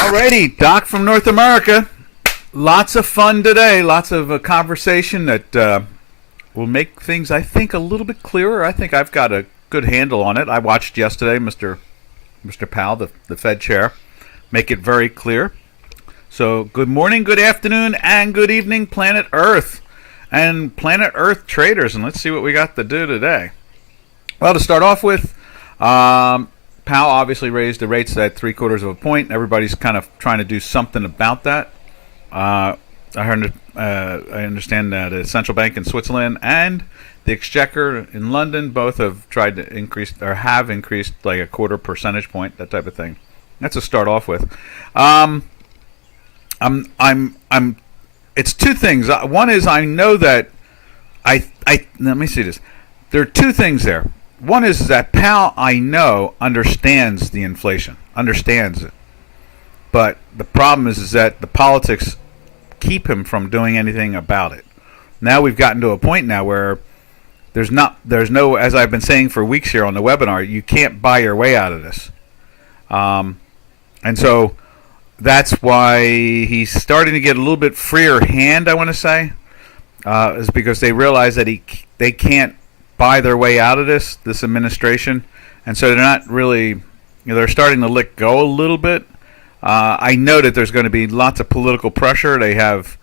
Alrighty, Doc from North America. Lots of fun today. Lots of conversation that will make things, I think, a little bit clearer. I think I've got a good handle on it. I watched yesterday, Mr. Powell, the Fed chair, make it very clear. So good morning, good afternoon, and good evening, Planet Earth and Planet Earth traders. And let's see what we got to do today. Well, to start off with, Powell obviously raised the rates at 3/4 of a point. Everybody's kind of trying to do something about that. I understand that the central bank in Switzerland and the Exchequer in London both have tried to increase or have increased like a 1/4 percentage point, that type of thing. That's to start off with. It's two things. One is I know that let me see this. There are two things there. One is that Powell, I know, understands the inflation, understands it. But the problem is that the politics keep him from doing anything about it. Now we've gotten to a point now where there's no, as I've been saying for weeks here on the webinar, you can't buy your way out of this. And so that's why he's starting to get a little bit freer hand, I want to say, is because they realize that they can't buy their way out of this administration, and so they're not really, they're starting to let go a little bit. I know that there's going to be lots of political pressure. They have,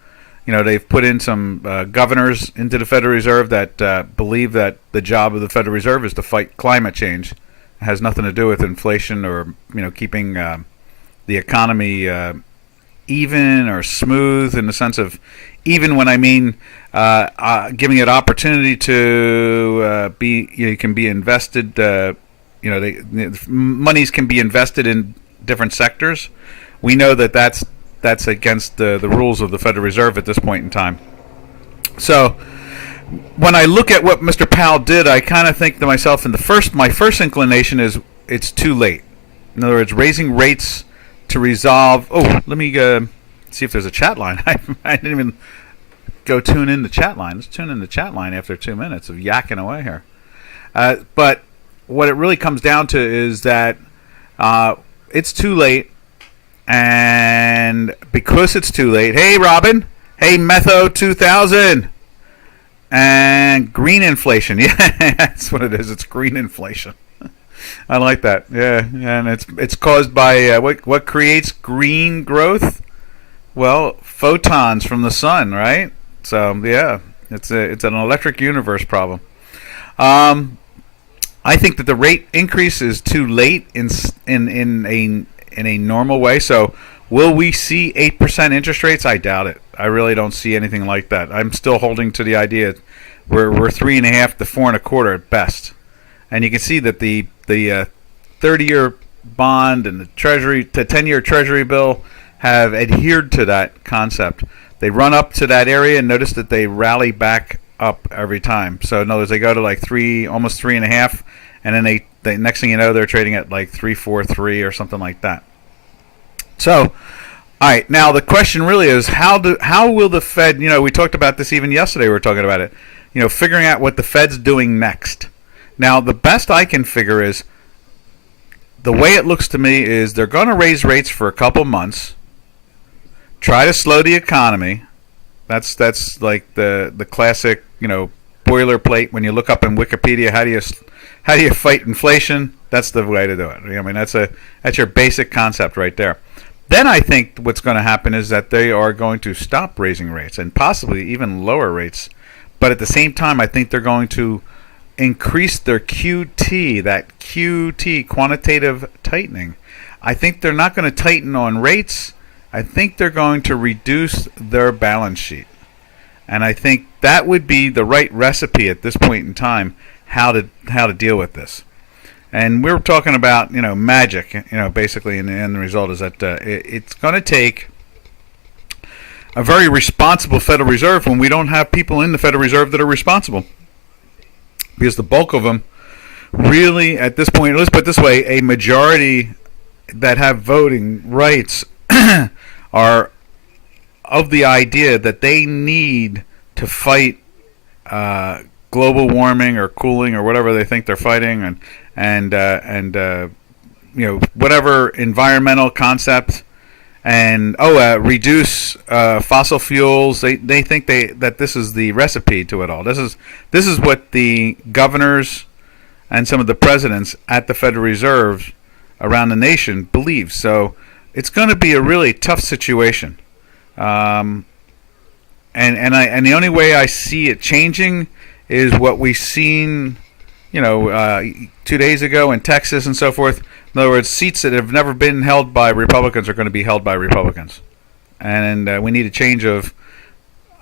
they've put in some governors into the Federal Reserve that believe that the job of the Federal Reserve is to fight climate change. It has nothing to do with inflation or keeping the economy even or smooth, in the sense of even, when I mean giving it opportunity to be, you can be invested. Monies can be invested in different sectors. We know that that's against the rules of the Federal Reserve at this point in time. So when I look at what Mr. Powell did, I kind of think to myself, my first inclination is it's too late. In other words, raising rates to resolve. Oh, let me see if there's a chat line. I didn't even go tune in the chat line. Let's tune in the chat line after 2 minutes of yakking away here. But what it really comes down to is that it's too late. And because it's too late, hey Robin, hey Metho 2000, and green inflation. Yeah, that's what it is. It's green inflation. I like that. Yeah, and it's caused by what creates green growth? Well, photons from the sun, right? So yeah, it's an electric universe problem. I think that the rate increase is too late in a normal way. So will we see 8% interest rates? I doubt it. I really don't see anything like that. I'm still holding to the idea we're 3.5 to 4.25 at best. And you can see that the 30-year bond and the 10-year Treasury bill have adhered to that concept. They run up to that area and notice that they rally back up every time. So in other words, they go to like almost 3.5, and then they next thing you know, they're trading at like 3.43 or something like that. So, all right, now the question really is how will the Fed? We talked about this even yesterday. We were talking about it. Figuring out what the Fed's doing next. Now, the best I can figure is the way it looks to me is they're going to raise rates for a couple months. Try to slow the economy. That's like the classic, boilerplate. When you look up in Wikipedia, how do you fight inflation? That's the way to do it. I mean, that's your basic concept right there. Then I think what's going to happen is that they are going to stop raising rates and possibly even lower rates. But at the same time, I think they're going to increase their QT, that QT, quantitative tightening. I think they're not going to tighten on rates. I think they're going to reduce their balance sheet. And I think that would be the right recipe at this point in time, how to deal with this. And we're talking about, magic, basically, and the end result is that it's going to take a very responsible Federal Reserve when we don't have people in the Federal Reserve that are responsible. Because the bulk of them really, at this point, let's put it this way, a majority that have voting rights are of the idea that they need to fight global warming or cooling or whatever they think they're fighting, and whatever environmental concept and reduce fossil fuels. They think that this is the recipe to it all. This is what the governors and some of the presidents at the Federal Reserve around the nation believe. So it's going to be a really tough situation. And the only way I see it changing is what we've seen, 2 days ago in Texas and so forth. In other words, seats that have never been held by Republicans are going to be held by Republicans, and we need a change of.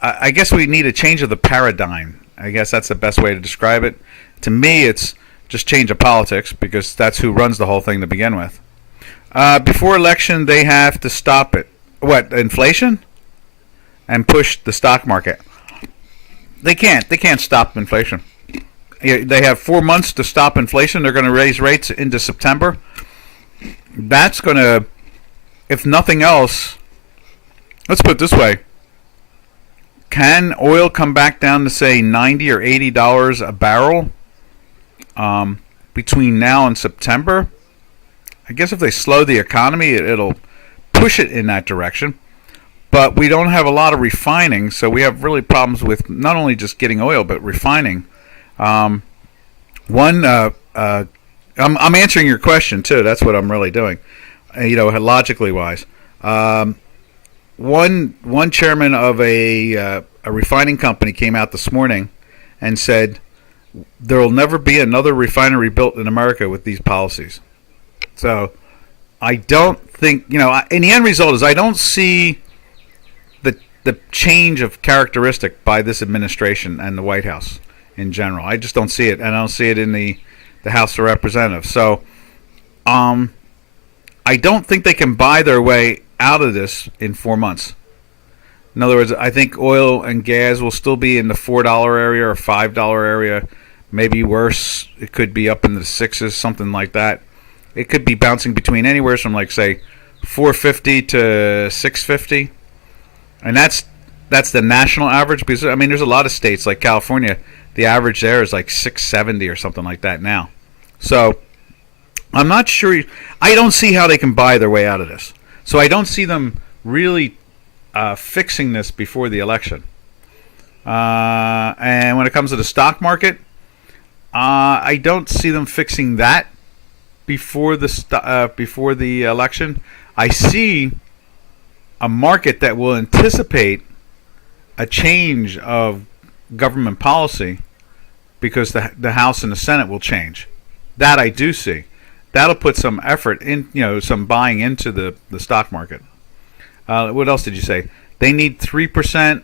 I guess we need a change of the paradigm. I guess that's the best way to describe it. To me, it's just change of politics, because that's who runs the whole thing to begin with. Before election, they have to stop it. What, inflation? And push the stock market. They can't. They can't stop inflation. They have 4 months to stop inflation. They're going to raise rates into September. That's going to, if nothing else, let's put it this way. Can oil come back down to, say, $90 or $80 a barrel between now and September? I guess if they slow the economy, it'll push it in that direction. But we don't have a lot of refining, so we have really problems with not only just getting oil, but refining. I'm answering your question too. That's what I'm really doing, logically wise. One chairman of a refining company came out this morning and said there will never be another refinery built in America with these policies. So I don't think, and the end result is I don't see the change of characteristic by this administration and the White House in general. I just don't see it, and I don't see it in the House of Representatives. So I don't think they can buy their way out of this in 4 months. In other words, I think oil and gas will still be in the $4 area or $5 area, maybe worse. It could be up in the sixes, something like that. It could be bouncing between anywhere from, like, say, $4.50 to $6.50. And that's the national average, because there's a lot of states like California, the average there is like $6.70 or something like that now. So I'm not sure. I don't see how they can buy their way out of this. So I don't see them really fixing this before the election. And when it comes to the stock market, I don't see them fixing that before the election. I see a market that will anticipate a change of government policy, because the House and the Senate will change. That I do see. That'll put some effort in, some buying into the stock market. What else did you say? They need 3%.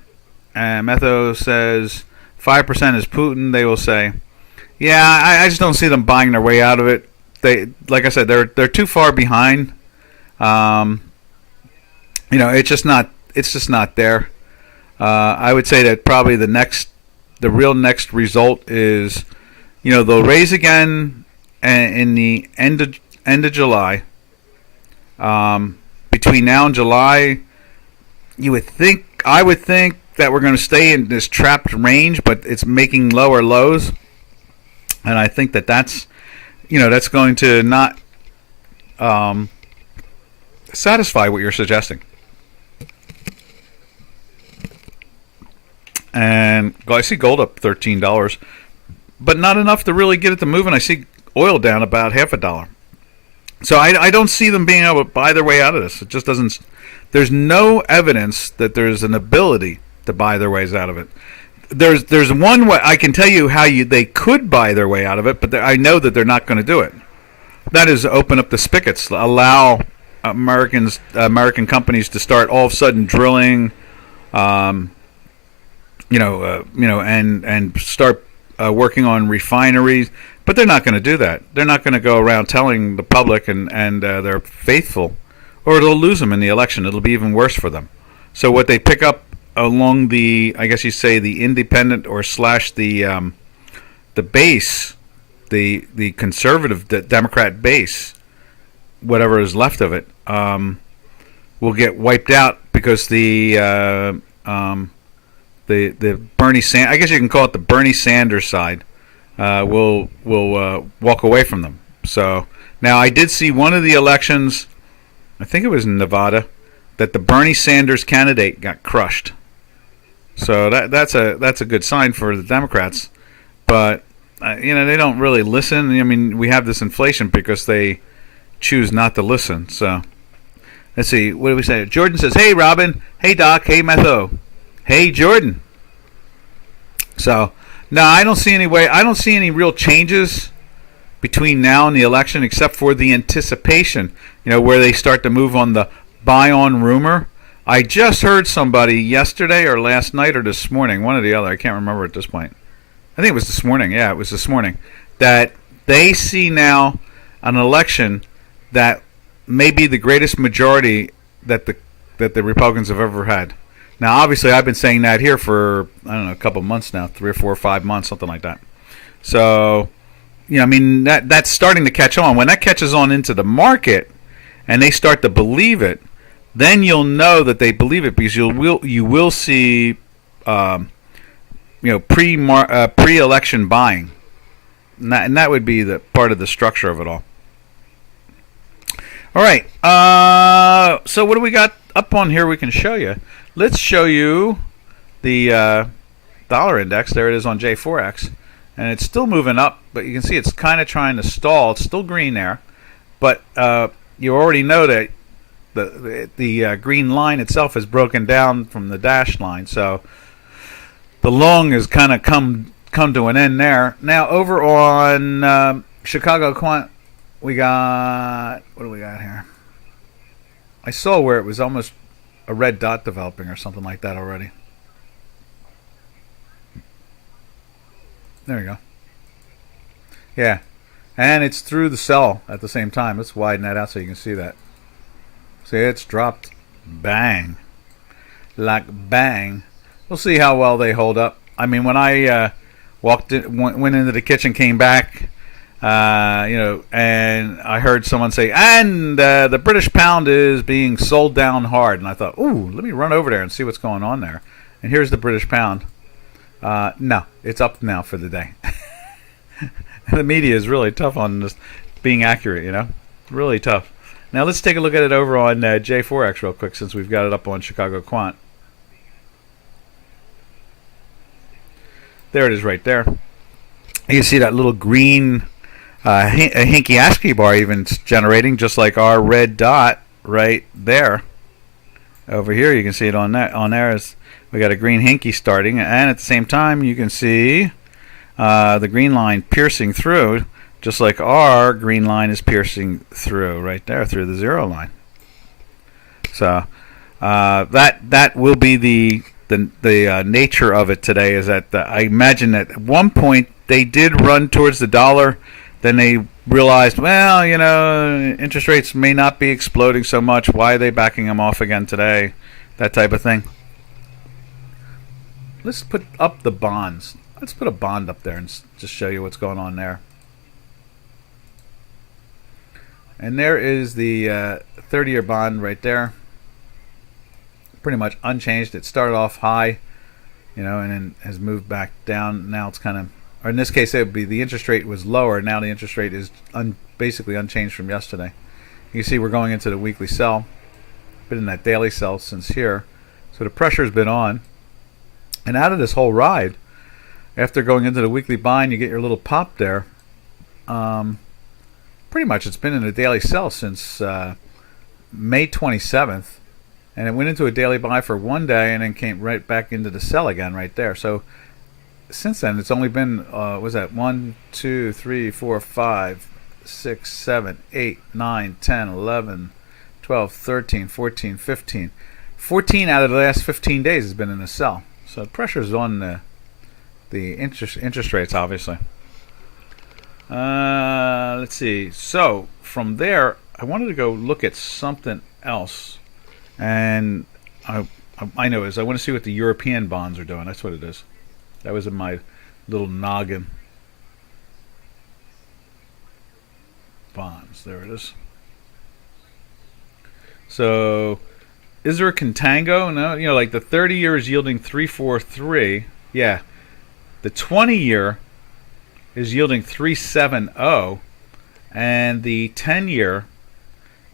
Metho says 5% is Putin. They will say, yeah, I just don't see them buying their way out of it. They, like I said, they're too far behind. It's just not there. I would say that probably the real next result is, they'll raise again in the end of July. Between now and July, I would think that we're going to stay in this trapped range, but it's making lower lows, and I think that's going to not satisfy what you're suggesting. And I see gold up $13, but not enough to really get it to move. And I see oil down about half a dollar. So I don't see them being able to buy their way out of this. It just doesn't. There's no evidence that there's an ability to buy their ways out of it. There's one way I can tell you how they could buy their way out of it, but I know that they're not going to do it. That is open up the spigots, allow American companies to start all of a sudden drilling. And start working on refineries, but they're not going to do that. They're not going to go around telling the public and their faithful, or they'll lose them in the election. It'll be even worse for them. So what they pick up along the, I guess you say, the independent or slash the base, the conservative, the Democrat base, whatever is left of it, will get wiped out, because the Bernie Sanders, I guess you can call it the Bernie Sanders side, will walk away from them. So now I did see one of the elections, I think it was in Nevada, that the Bernie Sanders candidate got crushed. So that's a good sign for the Democrats. But they don't really listen. I mean, we have this inflation because they choose not to listen. So let's see. What do we say? Jordan says, "Hey, Robin. Hey, Doc. Hey, Metho. Hey, Jordan." So no, I don't see any way. I don't see any real changes between now and the election, except for the anticipation. Where they start to move on the buy-on rumor. I just heard somebody yesterday or last night or this morning, one or the other. I can't remember at this point. I think it was this morning. Yeah, it was this morning. That they see now an election that may be the greatest majority that the Republicans have ever had. Now, obviously, I've been saying that here for, I don't know, a couple of months now, 3 or 4 or 5 months, something like that. So, I mean, that's starting to catch on. When that catches on into the market and they start to believe it, then you'll know that they believe it, because you will see pre-election buying, and that would be the part of the structure of it all. All right. So what do we got up on here we can show you? Let's show you the dollar index. There it is on J4X, and it's still moving up, but you can see it's kind of trying to stall. It's still green there, but you already know that the green line itself is broken down from the dashed line, so the long has kind of come to an end there. Now over on Chicago Quant, we got, what do we got here? I saw where it was almost a red dot developing or something like that already. There you go. Yeah, and it's through the sell at the same time. Let's widen that out so you can see that. See, it's dropped, bang, like bang. We'll see how well they hold up. I mean, when I went into the kitchen, came back, and I heard someone say, and the British pound is being sold down hard. And I thought, ooh, let me run over there and see what's going on there. And here's the British pound. No, it's up now for the day. The media is really tough on this being accurate, really tough. Now let's take a look at it over on J4X real quick, since we've got it up on Chicago Quant. There it is right there. You can see that little green hinky ASCII bar even generating, just like our red dot right there. Over here you can see it on that. On there is, we got a green hinky starting, and at the same time you can see the green line piercing through, just like our green line is piercing through right there, through the zero line. So that will be the nature of it today. Is that I imagine that at one point they did run towards the dollar, then they realized, well, interest rates may not be exploding so much. Why are they backing them off again today? That type of thing. Let's put up the bonds. Let's put a bond up there and just show you what's going on there. And there is the 30-year bond right there. Pretty much unchanged. It started off high, and then has moved back down. Now it's kind of, or in this case, it would be the interest rate was lower. Now the interest rate is basically unchanged from yesterday. You can see we're going into the weekly sell. Been in that daily sell since here. So the pressure's been on. And out of this whole ride, after going into the weekly buy, and you get your little pop there, pretty much it's been in a daily sell since May 27th. And it went into a daily buy for one day and then came right back into the sell again right there. So since then, it's only been, was that 1, 2, 3, 4, 5, 6, 7, 8, 9, 10, 11, 12, 13, 14, 15. 14 out of the last 15 days has been in the sell. So the pressure's on the interest rates, obviously. Let's see. So from there, I wanted to go look at something else. And I know is I want to see what the European bonds are doing. That's what it is. That was in my little noggin. Bonds. There it is. So, is there a contango? No. Like the 30-year is yielding 3.43. Yeah. The 20-year is yielding 3.70, and the 10-year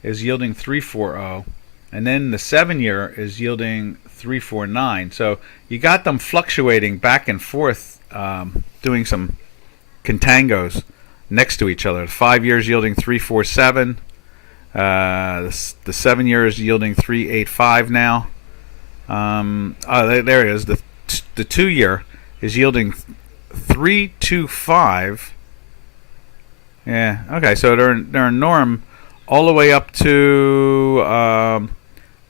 is yielding 3.40. and then the 7-year is yielding 3.49. So you got them fluctuating back and forth, doing some contangos next to each other. The 5 years yielding 3.47. The 7 years yielding 3.85 now. There it is. The 2 year is yielding 3.25. Yeah. Okay. So they're in norm all the way up to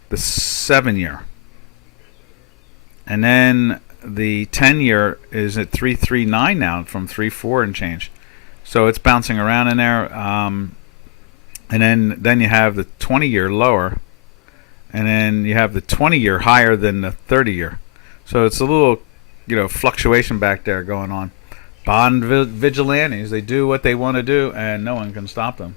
the 7 year, and then the 10 year is at 3.39 now from 3.4 and change. So it's bouncing around in there. And then you have the 20 year lower, and then you have the 20 year higher than the 30 year. So it's a little, fluctuation back there going on. Bond vigilantes, they do what they want to do, and no one can stop them.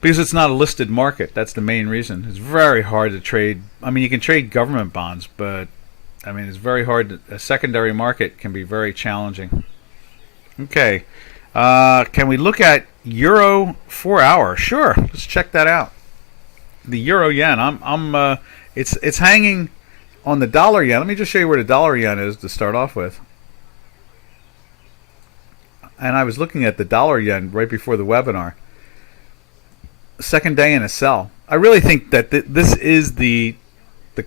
Because it's not a listed market. That's the main reason. It's very hard to trade. I mean, you can trade government bonds, but it's very hard. A secondary market can be very challenging. Okay. Can we look at Euro 4 hour? Sure. Let's check that out. The Euro yen. It's hanging on the dollar yen. Let me just show you where the dollar yen is to start off with. And I was looking at the dollar yen right before the webinar. Second day in a sell. I really think that this is the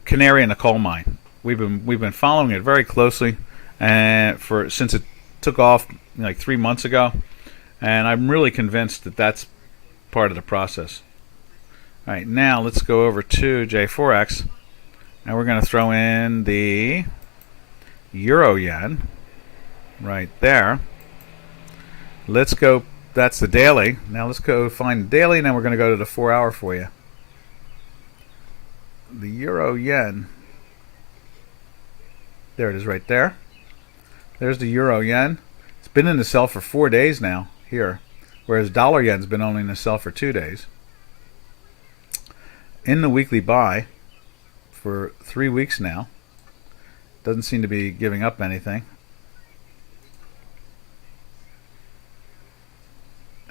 canary in the coal mine. We've been following it very closely, and since it took off like 3 months ago, and I'm really convinced that that's part of the process. All right, now let's go over to J4X, and we're going to throw in the Euro yen right there. Let's go. That's the daily. Now let's go find the daily, and then we're going to go to the 4 hour for you. The Euro yen. There it is right there. There's the Euro yen. It's been in the sell for 4 days now here, whereas dollar yen's been only in the sell for 2 days. In the weekly buy for 3 weeks now. Doesn't seem to be giving up anything.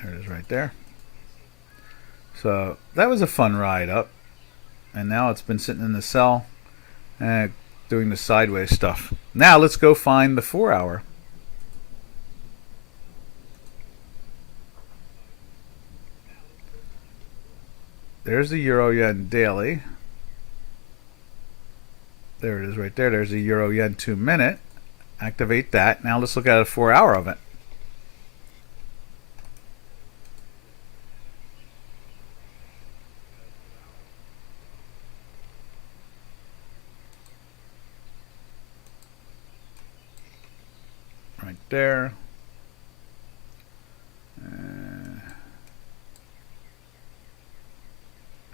There it is right there. So that was a fun ride up, and now it's been sitting in the sell and doing the sideways stuff. Now let's go find the 4 hour. There's the Euro yen daily. There it is right there. There's the Euro yen 2 minute. Activate that. Now let's look at a 4 hour of it. Right there.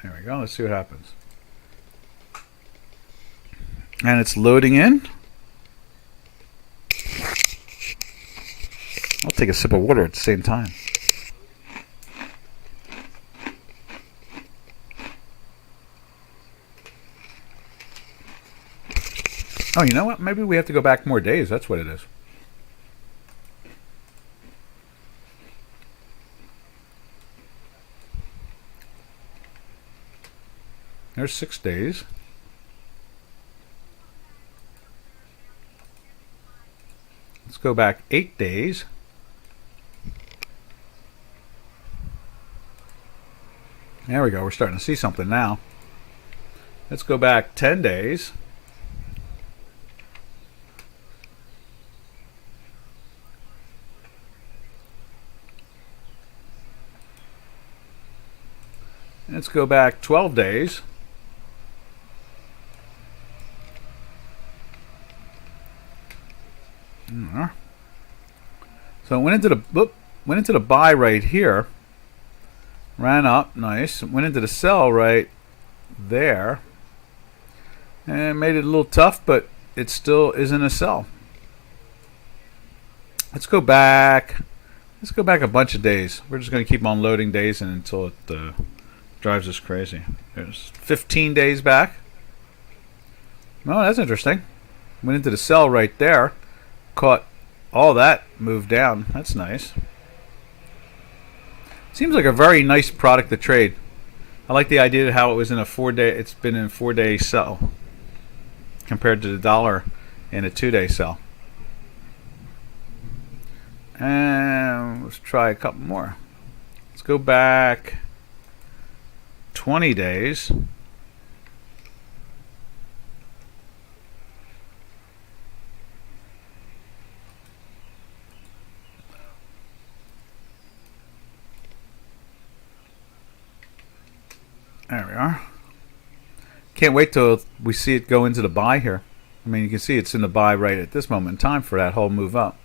There we go. Let's see what happens. And it's loading in. I'll take a sip of water at the same time. Oh, you know what? Maybe we have to go back more days. That's what it is. There's 6 days. Let's go back 8 days. There we go. We're starting to see something now. Let's go back 10 days. Let's go back 12 days. So it went into the buy right here, ran up, nice. Went into the sell right there, and made it a little tough, but it still isn't a sell. Let's go back. Let's go back a bunch of days. We're just going to keep on loading days and until it drives us crazy. There's 15 days back. Oh, that's interesting. Went into the sell right there, caught all that move down. That's nice. Seems like a very nice product to trade. I like the idea of how it was in a 4-day. It's been in a 4-day sell compared to the dollar in a 2-day sell. And let's try a couple more. Let's go back 20 days. There we are. Can't wait till we see it go into the buy here. I mean, you can see it's in the buy right at this moment in time for that whole move up.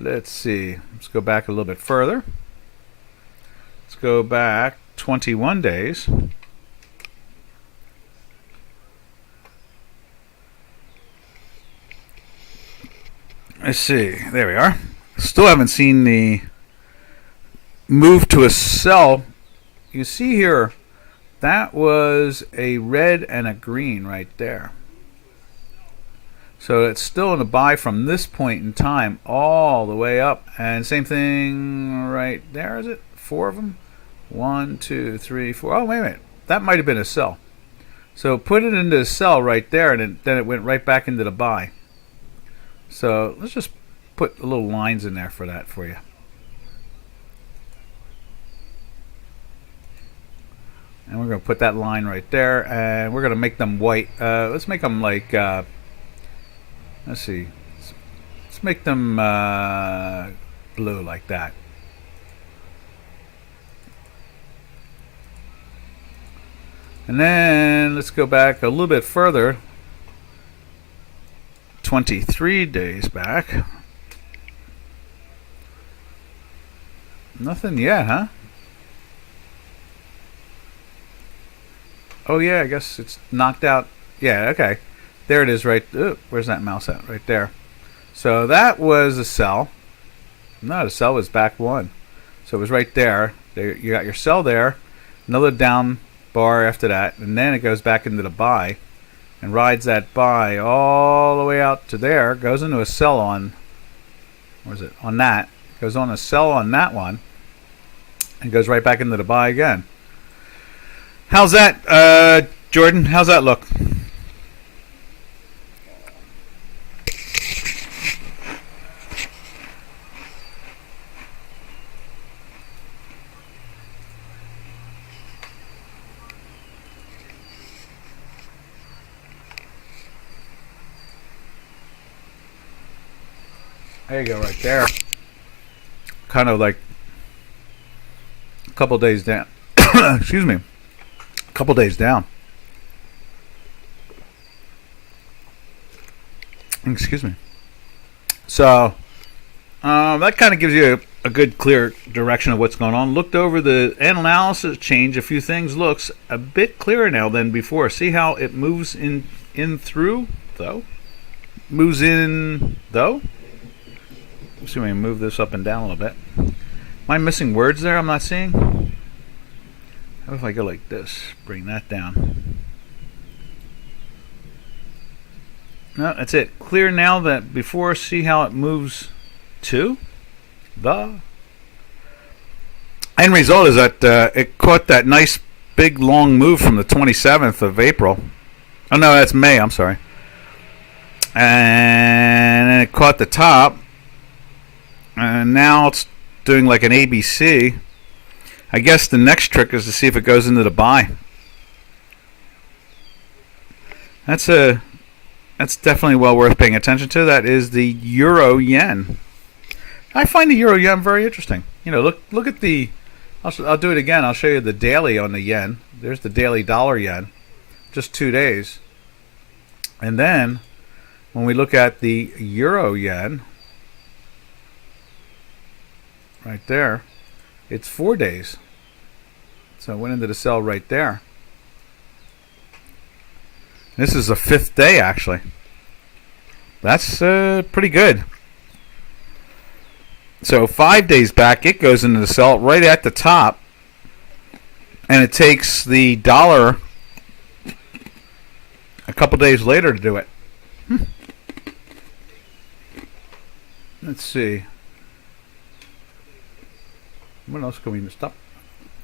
Let's see. Let's go back a little bit further. Let's go back 21 days. Let's see. There we are. Still haven't seen the move to a sell. You see here, that was a red and a green right there. So it's still in a buy from this point in time all the way up. And same thing right there, is it? 4 of them? 1, 2, 3, 4. Oh, wait a minute. That might have been a sell. So put it into a sell right there, and then it went right back into the buy. So let's just put little lines in there for that for you. And we're going to put that line right there, and we're going to make them white. Let's make them like, let's see. Let's make them blue like that. And then let's go back a little bit further. 23 days back. Nothing yet, huh? Oh yeah, I guess it's knocked out. Yeah, okay. There it is right. Ooh, where's that mouse at? Right there. So that was a sell. No, the sell was back 1. So it was right there. There you got your sell there. Another down bar after that. And then it goes back into the buy. And rides that buy all the way out to there. Goes into a sell on. Where is it? On that. Goes on a sell on that one. And goes right back into the buy again. How's that, Jordan? How's that look? There you go, right there. Kind of like a couple days down. Excuse me. A couple days down. Excuse me. So that kind of gives you a good clear direction of what's going on. Looked over the analysis, changed a few things. Looks a bit clearer now than before. See how it moves in through though? Moves in though? Let's see if we can move this up and down a little bit. Am I missing words there I'm not seeing? How if I go like this? Bring that down. No, that's it. Clear now that before. See how it moves to the end result is that it caught that nice big long move from the 27th of April. Oh no, that's May, I'm sorry. And then it caught the top. And now it's doing like an ABC. I guess the next trick is to see if it goes into the buy. That's definitely well worth paying attention to. That is the euro yen. I find the euro yen very interesting. You know, look at the. I'll do it again. I'll show you the daily on the yen. There's the daily dollar yen, just 2 days. And then when we look at the euro yen, right there, it's 4 days. So it went into the sell right there. This is the 5th day, actually. That's pretty good. So 5 days back, it goes into the sell right at the top. And it takes the dollar a couple days later to do it. Let's see. What else can we miss up?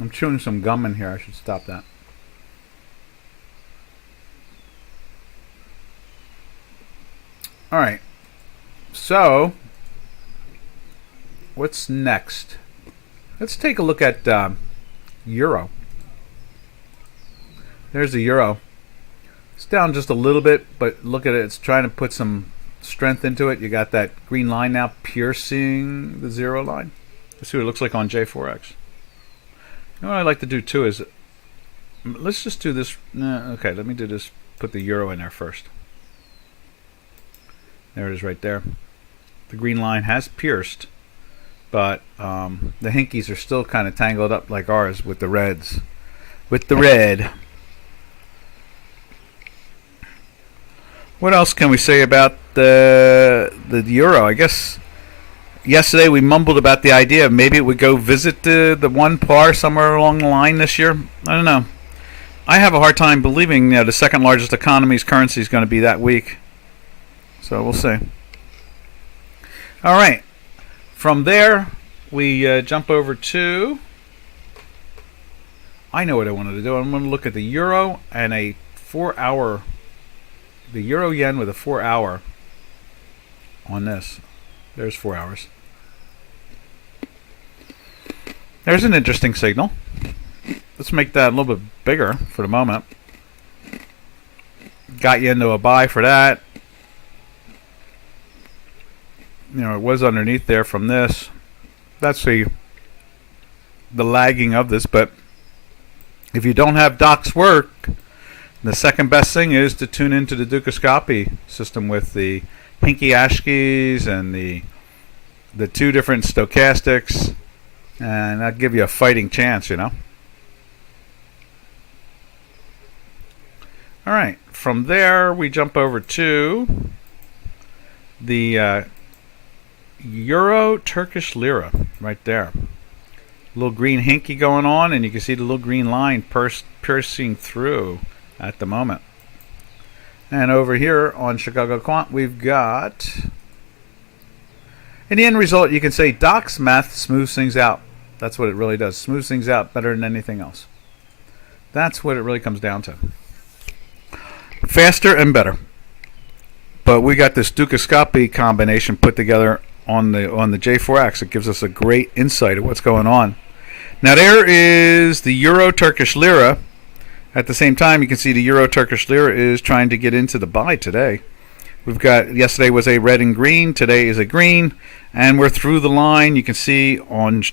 I'm chewing some gum in here. I should stop that. All right. So, what's next? Let's take a look at euro. There's the euro. It's down just a little bit, but look at it. It's trying to put some strength into it. You got that green line now piercing the 0 line. Let's see what it looks like on J4X. You know what I like to do too is, let's just do this. Okay, let me do this. Put the euro in there first. There it is right there. The green line has pierced, but the hinkies are still kind of tangled up like ours with the reds. With the red. What else can we say about the euro? I guess yesterday we mumbled about the idea of maybe it would go visit the 1 par somewhere along the line this year. I don't know. I have a hard time believing the second largest economy's currency is going to be that weak. So we'll see. All right. From there, we jump over to... I know what I wanted to do. I'm going to look at the euro and a 4-hour... The euro yen with a 4-hour on this. There's 4 hours. There's an interesting signal. Let's make that a little bit bigger for the moment. Got you into a buy for that. You know, it was underneath there from this. That's the lagging of this, but if you don't have Doc's work, the second best thing is to tune into the DocDow system with the Hinky Ashkeys and the 2 different stochastics, and that'll give you a fighting chance, you know. All right, from there we jump over to the Euro Turkish lira right there. Little green hinky going on, and you can see the little green line piercing through at the moment. And over here on Chicago Quant, we've got, in the end result, you can say Doc's math smooths things out. That's what it really does. Smooths things out better than anything else. That's what it really comes down to. Faster and better. But we got this DocDow combination put together on the J4X. It gives us a great insight of what's going on. Now there is the Euro Turkish lira. At the same time, you can see the Euro Turkish lira is trying to get into the buy today. We've got, yesterday was a red and green, today is a green, and we're through the line. You can see on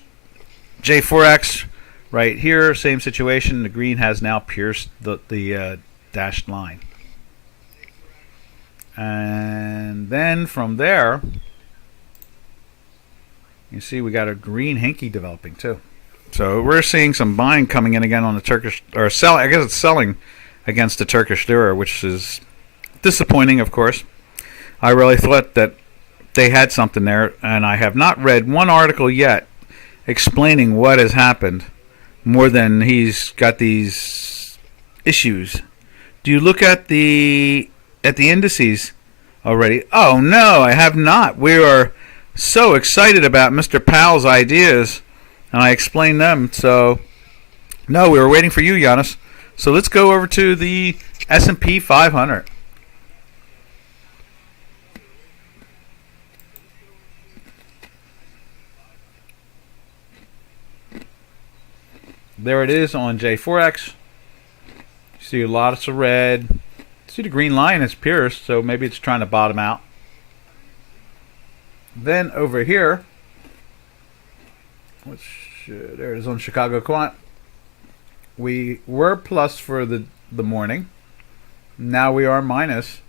J4X right here, same situation. The green has now pierced the dashed line. And then from there, you see we got a green hinky developing too. So we're seeing some buying coming in again on the Turkish, or selling. I guess it's selling against the Turkish lira, which is disappointing, of course. I really thought that they had something there, and I have not read one article yet explaining what has happened, more than he's got these issues. Do you look at the indices already? Oh no, I have not. We are so excited about Mr. Powell's ideas, and I explained them. So no, we were waiting for you, Giannis. So let's go over to the S&P 500. There it is on J4X. You see lots of red. See the green line is pierced, so maybe it's trying to bottom out. Then over here, there it is on Chicago Quant. We were plus for the morning. Now we are minus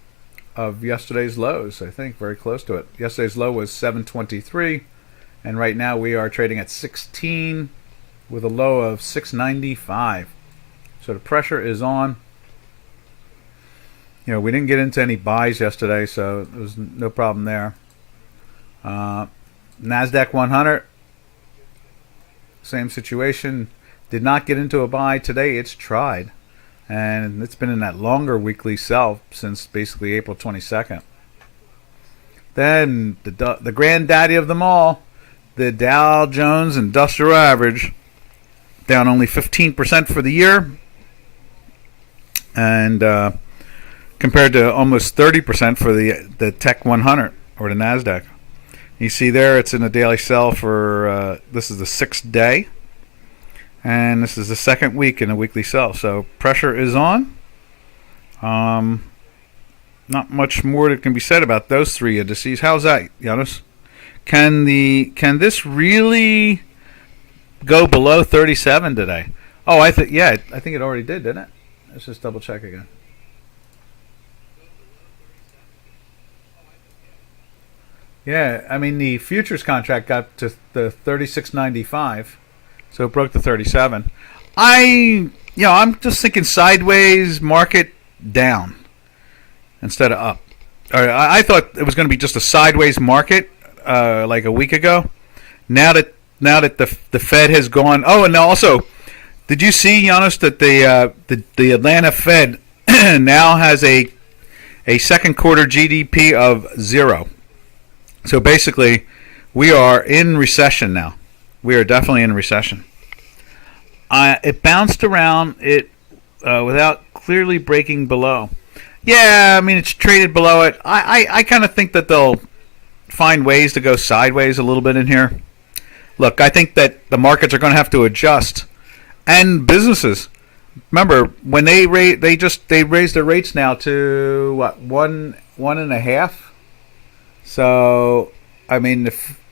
of yesterday's lows, I think, very close to it. Yesterday's low was 723, and right now we are trading at 16 with a low of 695. So the pressure is on. You know, we didn't get into any buys yesterday, so there was no problem there. NASDAQ 100, same situation. Did not get into a buy today. It's tried, and it's been in that longer weekly sell since basically April 22nd. Then the granddaddy of them all, the Dow Jones Industrial Average, down only 15% for the year, and compared to almost 30% for the Tech 100 or the Nasdaq. You see there, it's in a daily sell for this is the 6th day, and this is the 2nd week in a weekly sell. So pressure is on. Not much more that can be said about those three indices. How's that, Jonas? Can this really go below 37 today? Oh, I think it already did, didn't it? Let's just double check again. Yeah, I mean the futures contract got to the 36.95, so it broke the 37. I'm just thinking sideways, market down instead of up. I thought it was going to be just a sideways market like a week ago. Now that the Fed has gone. Oh, and also, did you see, Giannis, that the Atlanta Fed now has a second quarter GDP of 0. So basically, we are in recession now. We are definitely in recession. It bounced around it without clearly breaking below. Yeah, I mean, it's traded below it. I kind of think that they'll find ways to go sideways a little bit in here. Look, I think that the markets are going to have to adjust, and businesses. Remember, when they raised their rates now to what, 1.5. So I mean,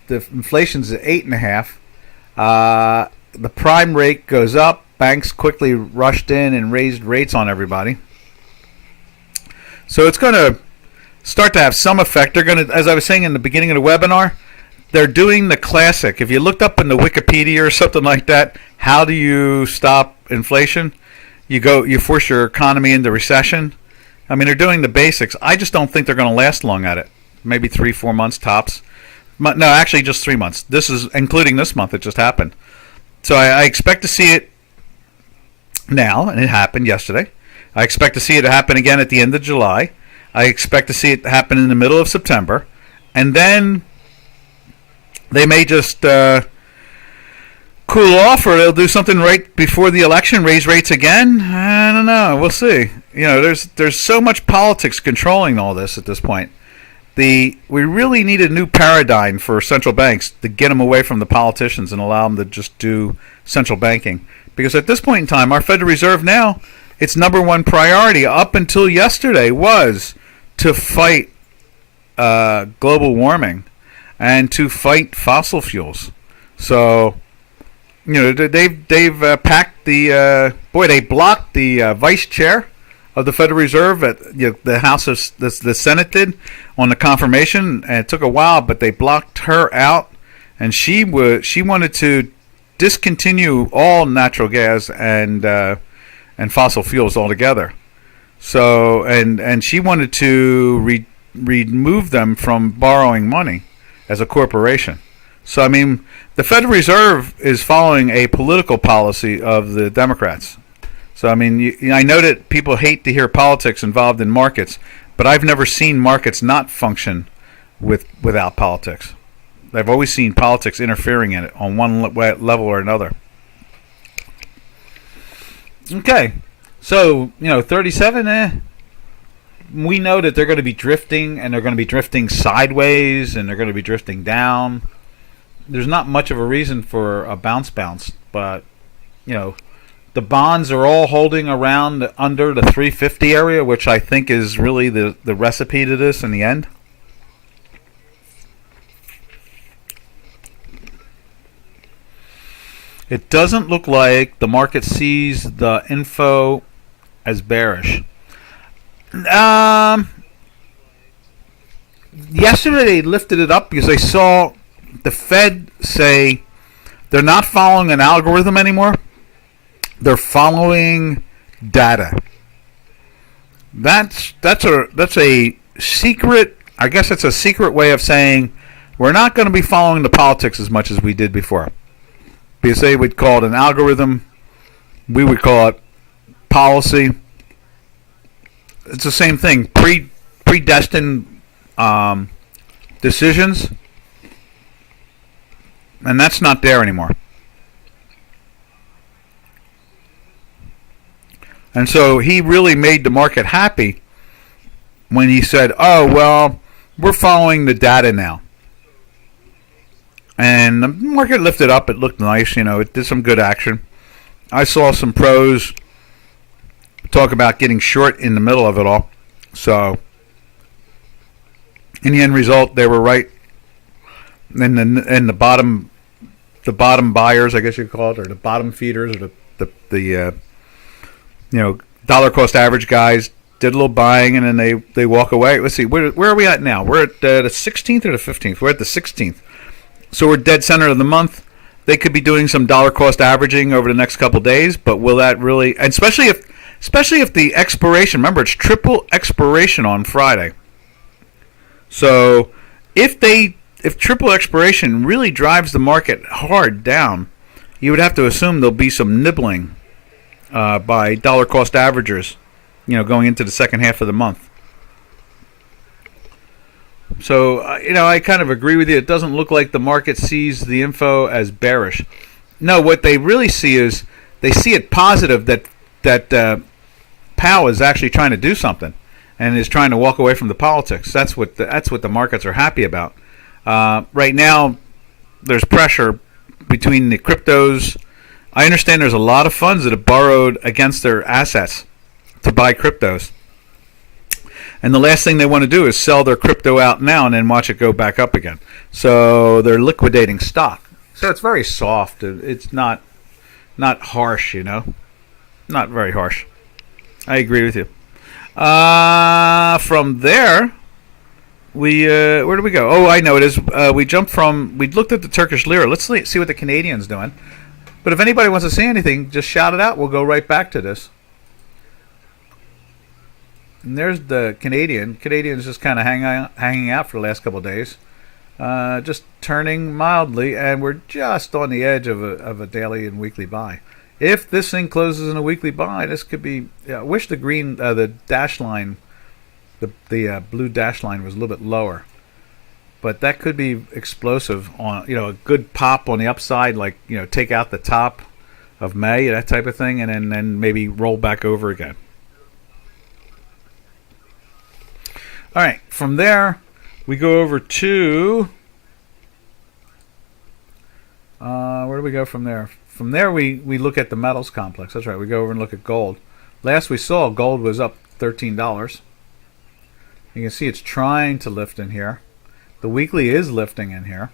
the inflation's at 8.5. The prime rate goes up. Banks quickly rushed in and raised rates on everybody. So it's going to start to have some effect. They're going to, as I was saying in the beginning of the webinar, they're doing the classic. If you looked up in the Wikipedia or something like that, how do you stop inflation? You force your economy into recession. I mean, they're doing the basics. I just don't think they're going to last long at it. Maybe 3-4 months tops. No, actually just 3 months. This is including this month. It just happened. So I expect to see it now, and it happened yesterday. I expect to see it happen again at the end of July. I expect to see it happen in the middle of September. And then they may just cool off, or they'll do something right before the election, raise rates again. I don't know. We'll see. There's so much politics controlling all this at this point. We really need a new paradigm for central banks to get them away from the politicians and allow them to just do central banking. Because at this point in time, our Federal Reserve now, its number one priority up until yesterday was to fight global warming and to fight fossil fuels. So, they've packed they blocked the vice chair of the Federal Reserve at the House of the Senate did on the confirmation, and it took a while, but they blocked her out, and she wanted to discontinue all natural gas and fossil fuels altogether. So and she wanted to remove them from borrowing money as a corporation. So I mean, the Federal Reserve is following a political policy of the Democrats. So I mean, I know that people hate to hear politics involved in markets, but I've never seen markets not function without politics. I've always seen politics interfering in it on one level or another. Okay, so 37. We know that they're going to be drifting, and they're going to be drifting sideways, and they're going to be drifting down. There's not much of a reason for a bounce, but the bonds are all holding around under the 350 area, which I think is really the recipe to this in the end. It doesn't look like the market sees the info as bearish. Yesterday they lifted it up because they saw the Fed say they're not following an algorithm anymore. They're following data. That's a secret. I guess it's a secret way of saying we're not going to be following the politics as much as we did before. Because they would call it an algorithm, we would call it policy. It's the same thing. Predestined decisions, and that's not there anymore. And so he really made the market happy when he said, oh, well, we're following the data now. And the market lifted up. It looked nice. It did some good action. I saw some pros talk about getting short in the middle of it all. So in the end result, they were right. And the bottom buyers, I guess you call it, or the bottom feeders, or the dollar cost average guys did a little buying, and then they walk away. Let's see, where are we at now? We're at the 16th or the 15th. We're at the 16th. So we're dead center of the month. They could be doing some dollar cost averaging over the next couple days, but will that really? And especially if the expiration. Remember, it's triple expiration on Friday. So if triple expiration really drives the market hard down, you would have to assume there'll be some nibbling by dollar cost averagers, going into the second half of the month. So, I kind of agree with you. It doesn't look like the market sees the info as bearish. No, what they really see is they see it positive that Powell is actually trying to do something and is trying to walk away from the politics. That's what the markets are happy about. Right now, there's pressure between the cryptos. I understand there's a lot of funds that have borrowed against their assets to buy cryptos. And the last thing they want to do is sell their crypto out now and then watch it go back up again. So they're liquidating stock. So it's very soft. It's not harsh, Not very harsh. I agree with you. From there, where do we go? Oh, I know it is. We looked at the Turkish lira. Let's see what the Canadian's doing. But if anybody wants to say anything, just shout it out. We'll go right back to this. And there's the Canadian. Canadian's just kind of hanging out for the last couple of days. Just turning mildly, and we're just on the edge of a daily and weekly buy. If this thing closes in a weekly buy, this could be. I wish the green, the dash line, the blue dash line was a little bit lower, but that could be explosive on a good pop on the upside, like take out the top of May, that type of thing, and then maybe roll back over again. All right, from there we go over to where do we go from there? From there we look at the metals complex. That's right, we go over and look at gold. Last we saw, gold was up $13. You can see it's trying to lift in here. The weekly is lifting in here.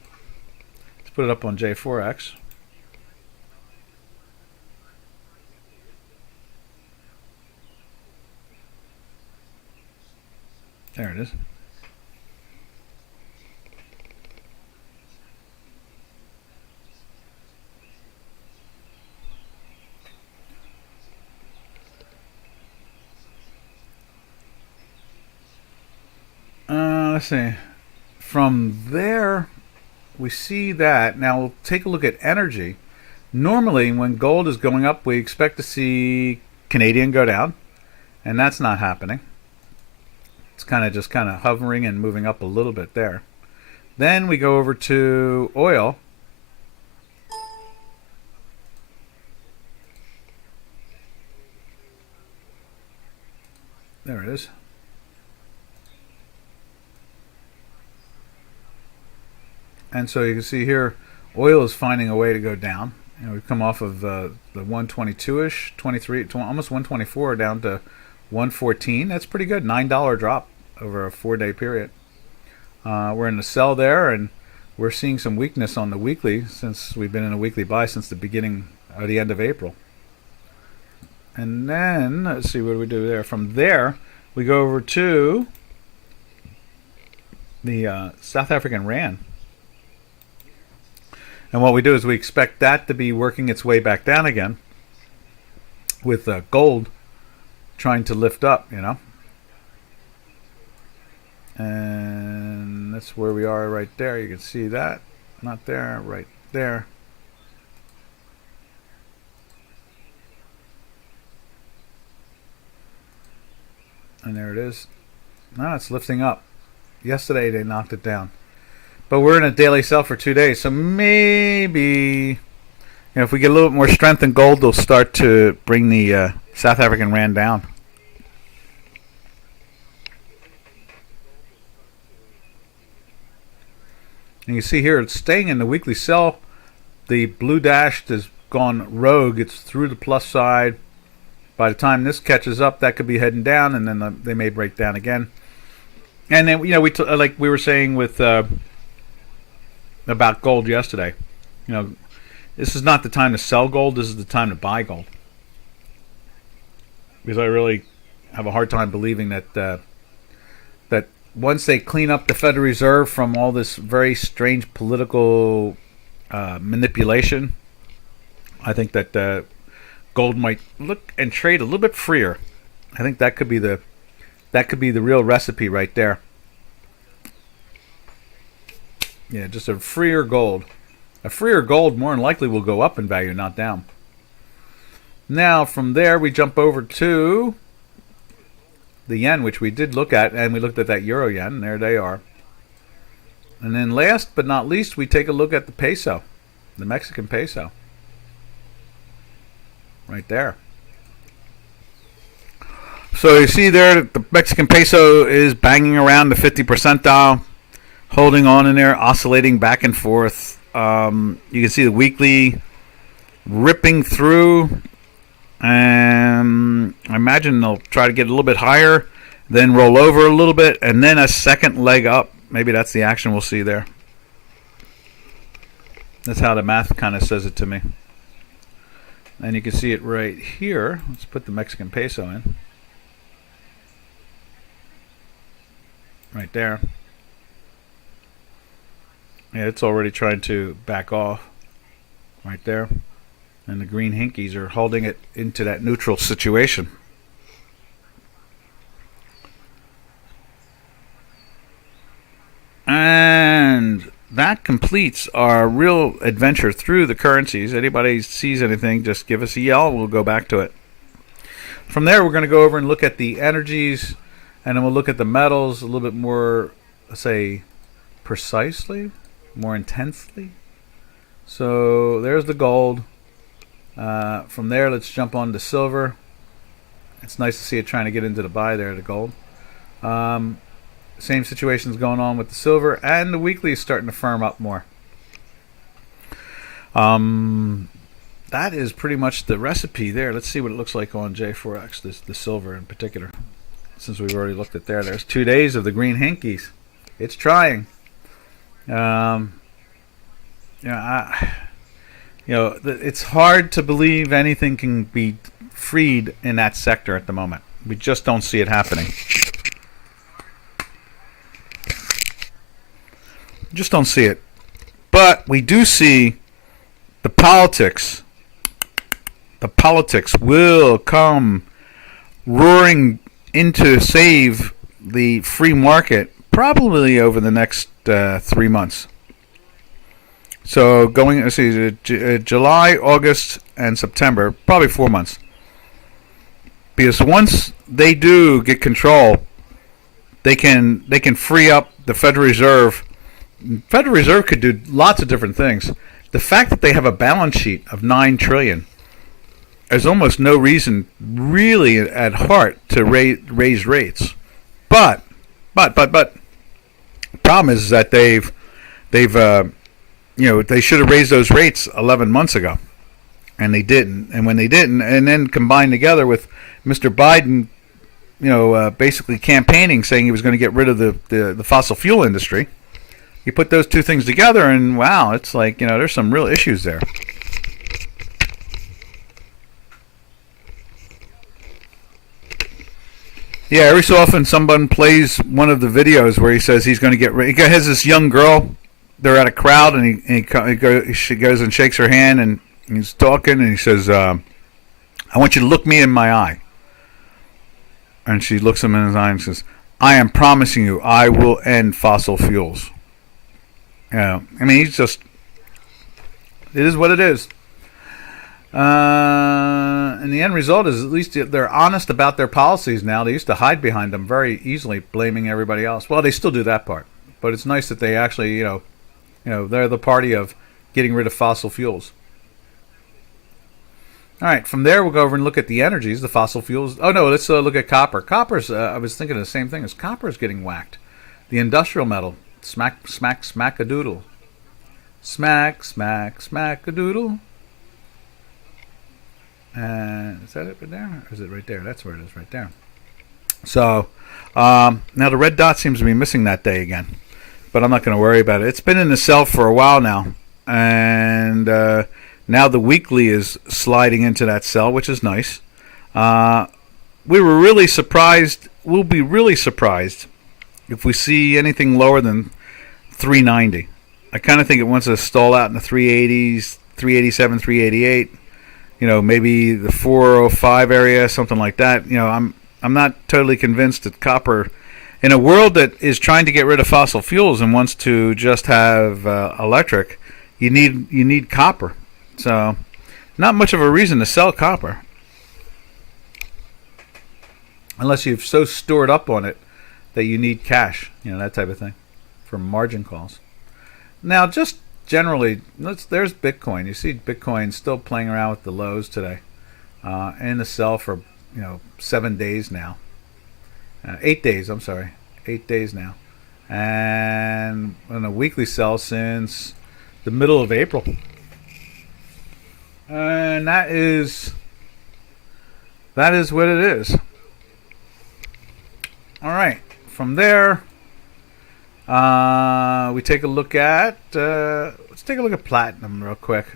Let's put it up on J4X. There it is. Let's see. From there, we see that. Now we'll take a look at energy. Normally, when gold is going up, we expect to see Canadian go down, and that's not happening. It's kind of hovering and moving up a little bit there. Then we go over to oil. There it is. And so you can see here, oil is finding a way to go down. We've come off of the 122-ish, 23, almost 124 down to 114. That's pretty good. $9 drop over a 4-day period. We're in the sell there, and we're seeing some weakness on the weekly since we've been in a weekly buy since the beginning or the end of April. And then let's see, what do we do there? From there, we go over to the South African Rand. And what we do is we expect that to be working its way back down again with gold trying to lift up, And that's where we are right there. You can see that. Not there, right there. And there it is. Now it's lifting up. Yesterday they knocked it down. But we're in a daily sell for 2 days, so maybe if we get a little bit more strength in gold, they'll start to bring the South African ran down. And you see here it's staying in the weekly sell. The blue dash has gone rogue. It's through the plus side. By the time this catches up, that could be heading down, and then they may break down again. And then like we were saying with about gold yesterday, this is not the time to sell gold. This is the time to buy gold, because I really have a hard time believing that that once they clean up the Federal Reserve from all this very strange political manipulation, I think that gold might look and trade a little bit freer. I think that could be the real recipe right there. Yeah, just a freer gold. A freer gold more than likely will go up in value, not down. Now from there we jump over to the yen, which we did look at, and we looked at that euro yen. There they are. And then last but not least, we take a look at the peso, the Mexican peso. Right there. So you see there that the Mexican peso is banging around the 50 percentile, holding on in there, oscillating back and forth. You can see the weekly ripping through, and I imagine they'll try to get a little bit higher, then roll over a little bit, and then a second leg up. Maybe that's the action we'll see there. That's how the math kind of says it to me. And you can see it right here. Let's put the Mexican peso in. Right there. Yeah, it's already trying to back off. Right there. And the green hinkies are holding it into that neutral situation. And that completes our real adventure through the currencies. Anybody sees anything, just give us a yell. We'll go back to it. From there, we're going to go over and look at the energies, and then we'll look at the metals a little bit more, say, precisely, more intensely. So there's the gold. From there, let's jump on to silver. It's nice to see it trying to get into the buy there, the gold. Same situation's going on with the silver, and the weekly is starting to firm up more. That is pretty much the recipe there. Let's see what it looks like on J4X, the silver in particular. Since we've already looked at there. There's 2 days of the green hinkies. It's trying. It's hard to believe anything can be freed in that sector at the moment. We just don't see it happening. Just don't see it. But we do see the politics. The politics will come roaring in to save the free market probably over the next 3 months. So going, let's see, July, August, and September, probably 4 months. Because once they do get control, they can free up the Federal Reserve. Federal Reserve could do lots of different things. The fact that they have a balance sheet of $9 trillion, there's almost no reason really at heart to raise rates. But the problem is that they should have raised those rates 11 months ago, and they didn't. And when they didn't, and then combined together with Mr. Biden, basically campaigning, saying he was going to get rid of the fossil fuel industry. You put those two things together, and wow, it's like, there's some real issues there. Yeah, every so often someone plays one of the videos where he says he's going to get rid. He has this young girl. They're at a crowd, and she goes and shakes her hand, and he's talking, and he says, "I want you to look me in my eye." And she looks him in his eye and says, "I am promising you, I will end fossil fuels." He's just, it is what it is. And the end result is at least they're honest about their policies now. They used to hide behind them very easily, blaming everybody else. Well, they still do that part. But it's nice that they actually, they're the party of getting rid of fossil fuels. All right, from there we'll go over and look at the energies, the fossil fuels. Oh no, let's look at copper. Copper's, I was thinking of the same thing as copper's getting whacked. The industrial metal, smack, smack, smack a doodle. Smack, smack, smack a doodle. Is that it right there? Or is it right there? That's where it is, right there. So, now the red dot seems to be missing that day again. But I'm not going to worry about it. It's been in the sell for a while now. And now the weekly is sliding into that sell, which is nice. We were really surprised. We'll be really surprised if we see anything lower than 390. I kind of think it wants to stall out in the 380s, 387, 388. You know, maybe the 405 area, something like that. You know, I'm not totally convinced that copper, in a world that is trying to get rid of fossil fuels and wants to just have electric, you need copper. So, not much of a reason to sell copper, unless you've so stored up on it that you need cash. You know, that type of thing for margin calls. Now, just generally, there's Bitcoin. You see Bitcoin still playing around with the lows today, in the sell for 7 days now. 8 days, I'm sorry. 8 days now. And on a weekly sell since the middle of April. And that is what it is. All right. From there, we take a look at let's take a look at platinum real quick.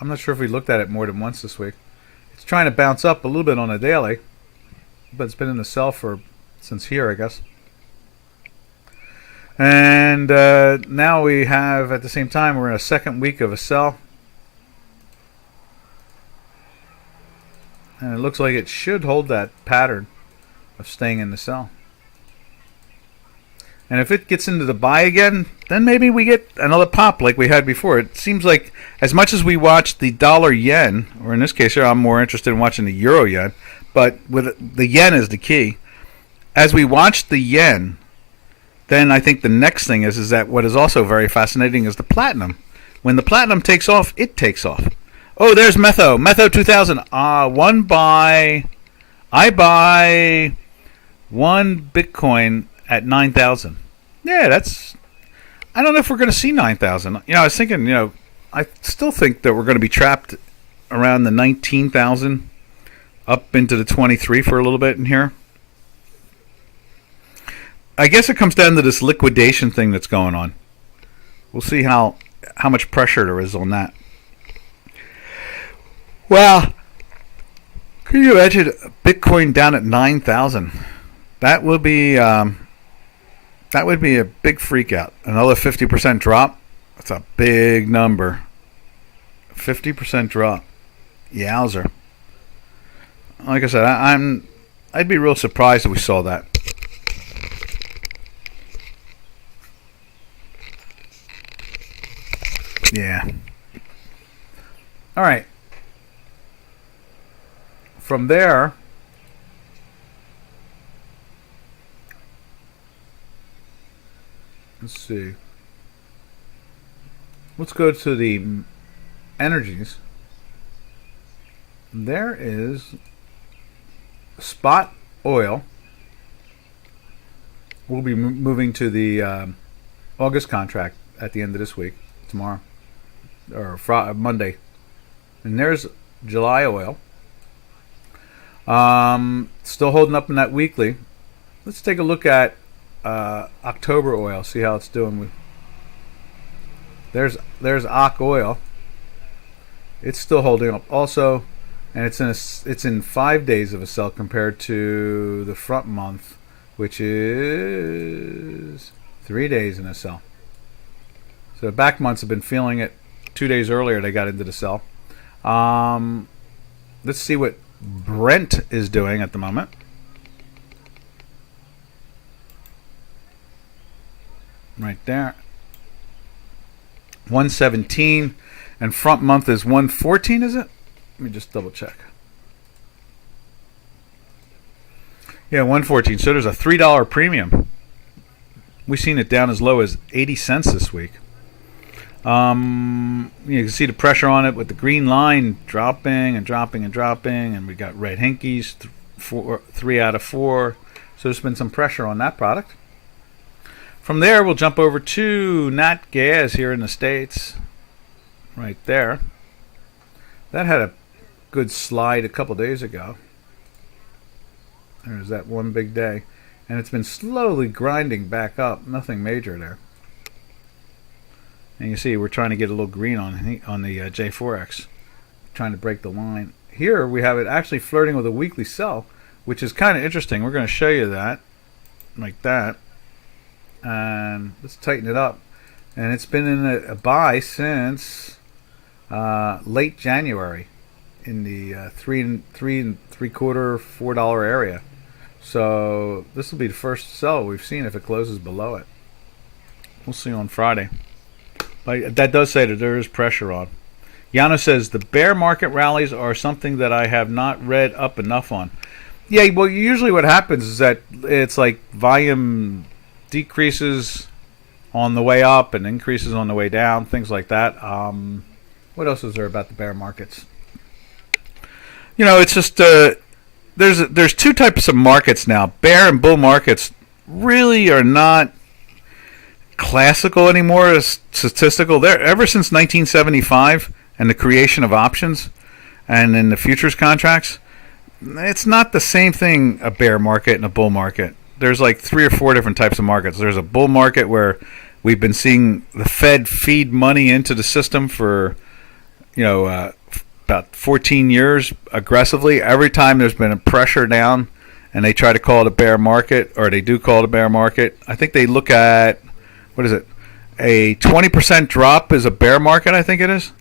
I'm not sure if we looked at it more than once this week. It's trying to bounce up a little bit on a daily, but it's been in the sell since here, I guess. And now we have, at the same time, we're in a second week of a sell. And it looks like it should hold that pattern of staying in the sell. And if it gets into the buy again, then maybe we get another pop like we had before. It seems like as much as we watch the dollar yen, or in this case here, I'm more interested in watching the euro yen, but with the yen is the key. As we watch the yen, then I think the next thing is that what is also very fascinating is the platinum. When the platinum takes off, it takes off. Oh, there's Metho 2000. I buy one Bitcoin at 9,000. Yeah, I don't know if we're going to see 9,000. I was thinking, I still think that we're going to be trapped around the 19,000 up into the 23 for a little bit in here. I guess it comes down to this liquidation thing that's going on. We'll see how much pressure there is on that. Well, can you imagine Bitcoin down at 9,000? That would be a big freak out. Another 50% drop. That's a big number. 50% drop. Yowzer. Like I said, I'd be real surprised if we saw that. Yeah. All right. From there, let's see. Let's go to the energies. There is spot oil. We'll be moving to the August contract at the end of this week, tomorrow, or Monday. And there's July oil. Still holding up in that weekly. Let's take a look at October oil. See how it's doing. There's OC oil. It's still holding up also, and it's in 5 days of a sell compared to the front month, which is 3 days in a sell. So the back months have been feeling it. 2 days earlier they got into the sell. Let's see what Brent is doing at the moment. Right there. 117, and front month is 114, is it? Let me just double check. Yeah, 114. So there's a $3 premium. We've seen it down as low as 80 cents this week. You can see the pressure on it with the green line dropping and dropping and dropping, and we got red hinkies, 3 out of 4. So there's been some pressure on that product. From there, we'll jump over to nat gas here in the States, right there. That had a good slide a couple days ago. There's that one big day, and it's been slowly grinding back up. Nothing major there. And you see we're trying to get a little green on the J4X, trying to break the line. Here we have it actually flirting with a weekly sell, which is kind of interesting. We're going to show you that, like that. And let's tighten it up. And it's been in a buy since late January in the $3 3/4, $4 area. So this will be the first sell we've seen if it closes below it. We'll see on Friday. But that does say that there is pressure on. Yano says the bear market rallies are something that I have not read up enough on. Yeah, well, usually what happens is that it's like volume decreases on the way up and increases on the way down, things like that. What else is there about the bear markets? You know, it's just there's two types of markets now. Bear and bull markets really are not classical anymore as statistical. They're ever since 1975 and the creation of options and in the futures contracts. It's not the same thing, a bear market and a bull market. There's like 3 or 4 different types of markets. There's a bull market where we've been seeing the Fed feed money into the system for, about 14 years aggressively. Every time there's been a pressure down and they try to call it a bear market, or they do call it a bear market, I think they look at, what is it? A 20% drop is a bear market, I think it is.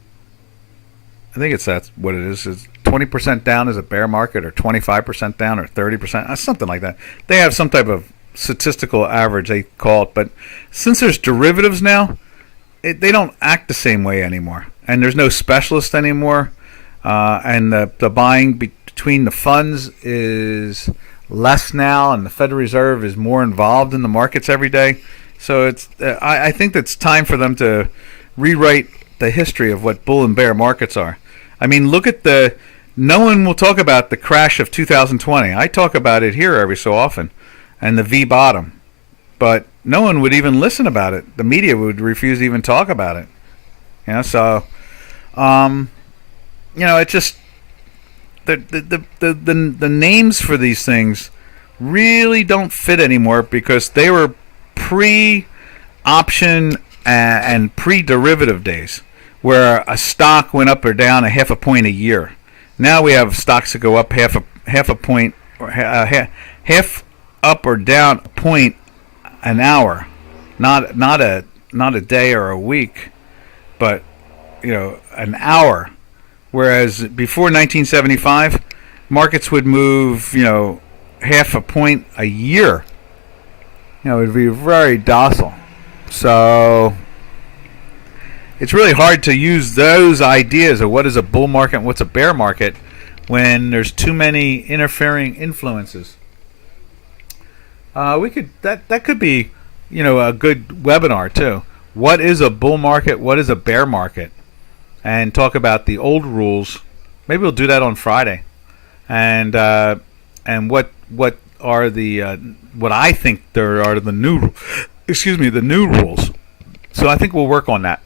I think that's what it is. It's 20% down is a bear market, or 25% down, or 30%, something like that. They have some type of statistical average they call it, but since there's derivatives now, they don't act the same way anymore, and there's no specialist anymore, and the buying between the funds is less now, and the Federal Reserve is more involved in the markets every day. So it's I think it's time for them to rewrite the history of what bull and bear markets are. I mean, look at no one will talk about the crash of 2020. I talk about it here every so often, and the V bottom, but no one would even listen about it. The media would refuse to even talk about it. So it just the names for these things really don't fit anymore, because they were pre-option and pre-derivative days, where a stock went up or down a half a point a year. Now we have stocks that go up half a point, or half up or down a point an hour, not a day or a week, but an hour. Whereas before 1975, markets would move half a point a year. It would be very docile. So it's really hard to use those ideas of what is a bull market and what's a bear market when there's too many interfering influences. That could be a good webinar too. What is a bull market? What is a bear market? And talk about the old rules. Maybe we'll do that on Friday. And what are what I think there are the new rules. So I think we'll work on that.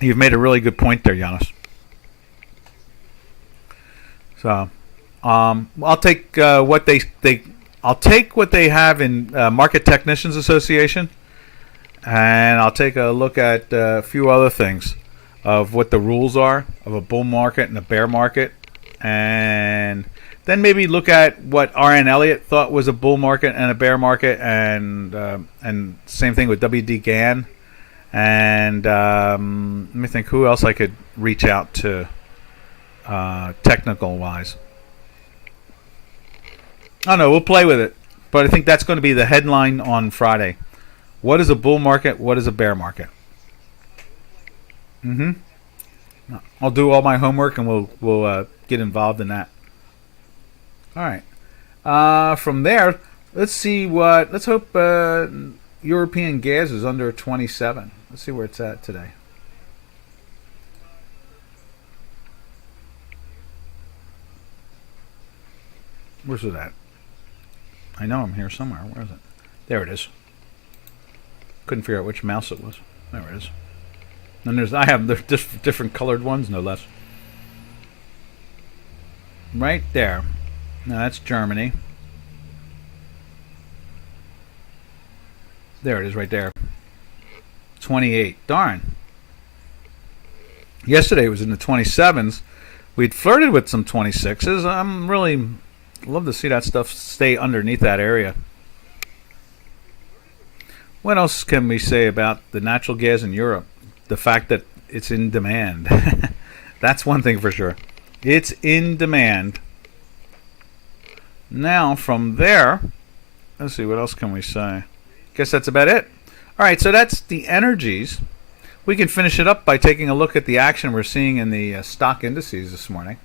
You've made a really good point there, Giannis. So I'll take what they have in Market Technicians Association, and I'll take a look at a few other things of what the rules are of a bull market and a bear market, and then maybe look at what R.N. Elliott thought was a bull market and a bear market, and same thing with W.D. Gann. And let me think who else I could reach out to technical wise. I don't know, we'll play with it, but I think that's going to be the headline on Friday. What is a bull market? What is a bear market? I'll do all my homework, and we'll get involved in that. All right. From there, let's hope European gas is under 27. Let's see where it's at today. Where's it at? I know I'm here somewhere. Where is it? There it is. Couldn't figure out which mouse it was. There it is. And I have the different colored ones, no less. Right there. Now that's Germany. There it is right there. 28. Darn. Yesterday it was in the 27s. We'd flirted with some 26s. I'm really love to see that stuff stay underneath that area. What else can we say about the natural gas in Europe? The fact that it's in demand. That's one thing for sure. It's in demand. Now from there, let's see, what else can we say? Guess that's about it. All right, so that's the energies. We can finish it up by taking a look at the action we're seeing in the stock indices this morning.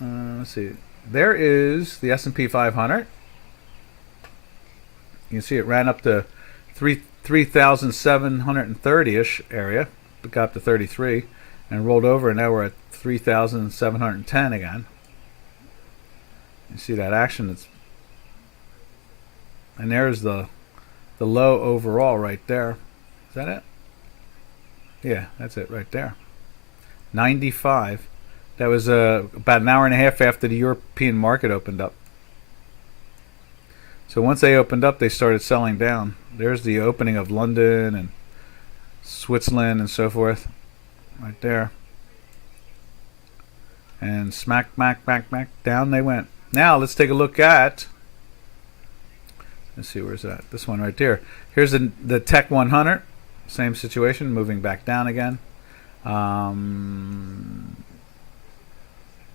Let's see. There is the S&P 500. You can see it ran up to 3,730-ish area. It got up to 33 and rolled over, and now we're at 3,710 again. You see that action. And there's the low overall right there. Is that it? Yeah, that's it right there. 95. That was about an hour and a half after the European market opened up. So once they opened up, they started selling down. There's the opening of London and Switzerland and so forth. Right there. And smack, smack, smack, smack, down they went. Now let's take a look at, let's see, where's that? This one right there. Here's the Tech 100. Same situation, moving back down again.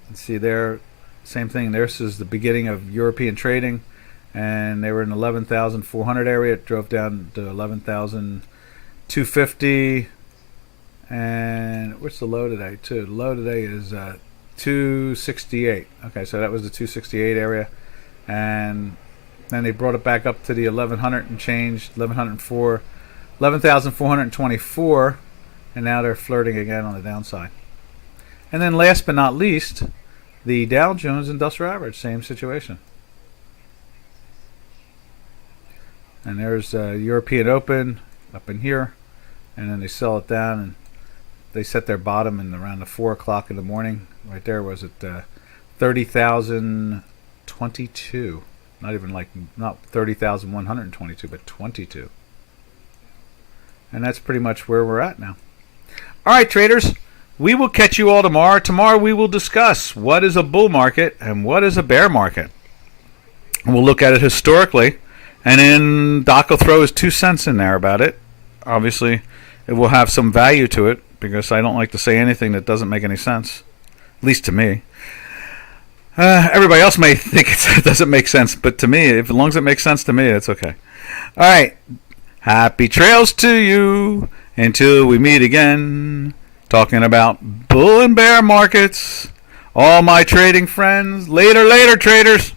Let's see there. Same thing. This is the beginning of European trading. And they were in 11,400 area. It drove down to 11,250. And what's the low today, too? The low today is 268. Okay, so that was the 268 area. And then they brought it back up to the 1100 and changed, 1104, 11,424. And now they're flirting again on the downside. And then last but not least, the Dow Jones Industrial Average, same situation. And there's European Open up in here, and then they sell it down, and they set their bottom in around the 4 o'clock in the morning. Right there was at 30,022. Not 30,122, but 22. And that's pretty much where we're at now. All right, traders. We will catch you all tomorrow. Tomorrow we will discuss what is a bull market and what is a bear market. And we'll look at it historically. And then Doc will throw his 2 cents in there about it. Obviously, it will have some value to it because I don't like to say anything that doesn't make any sense, at least to me. Everybody else may think it doesn't make sense, but to me, as long as it makes sense to me, it's okay. All right. Happy trails to you until we meet again, talking about bull and bear markets. All my trading friends, later, traders.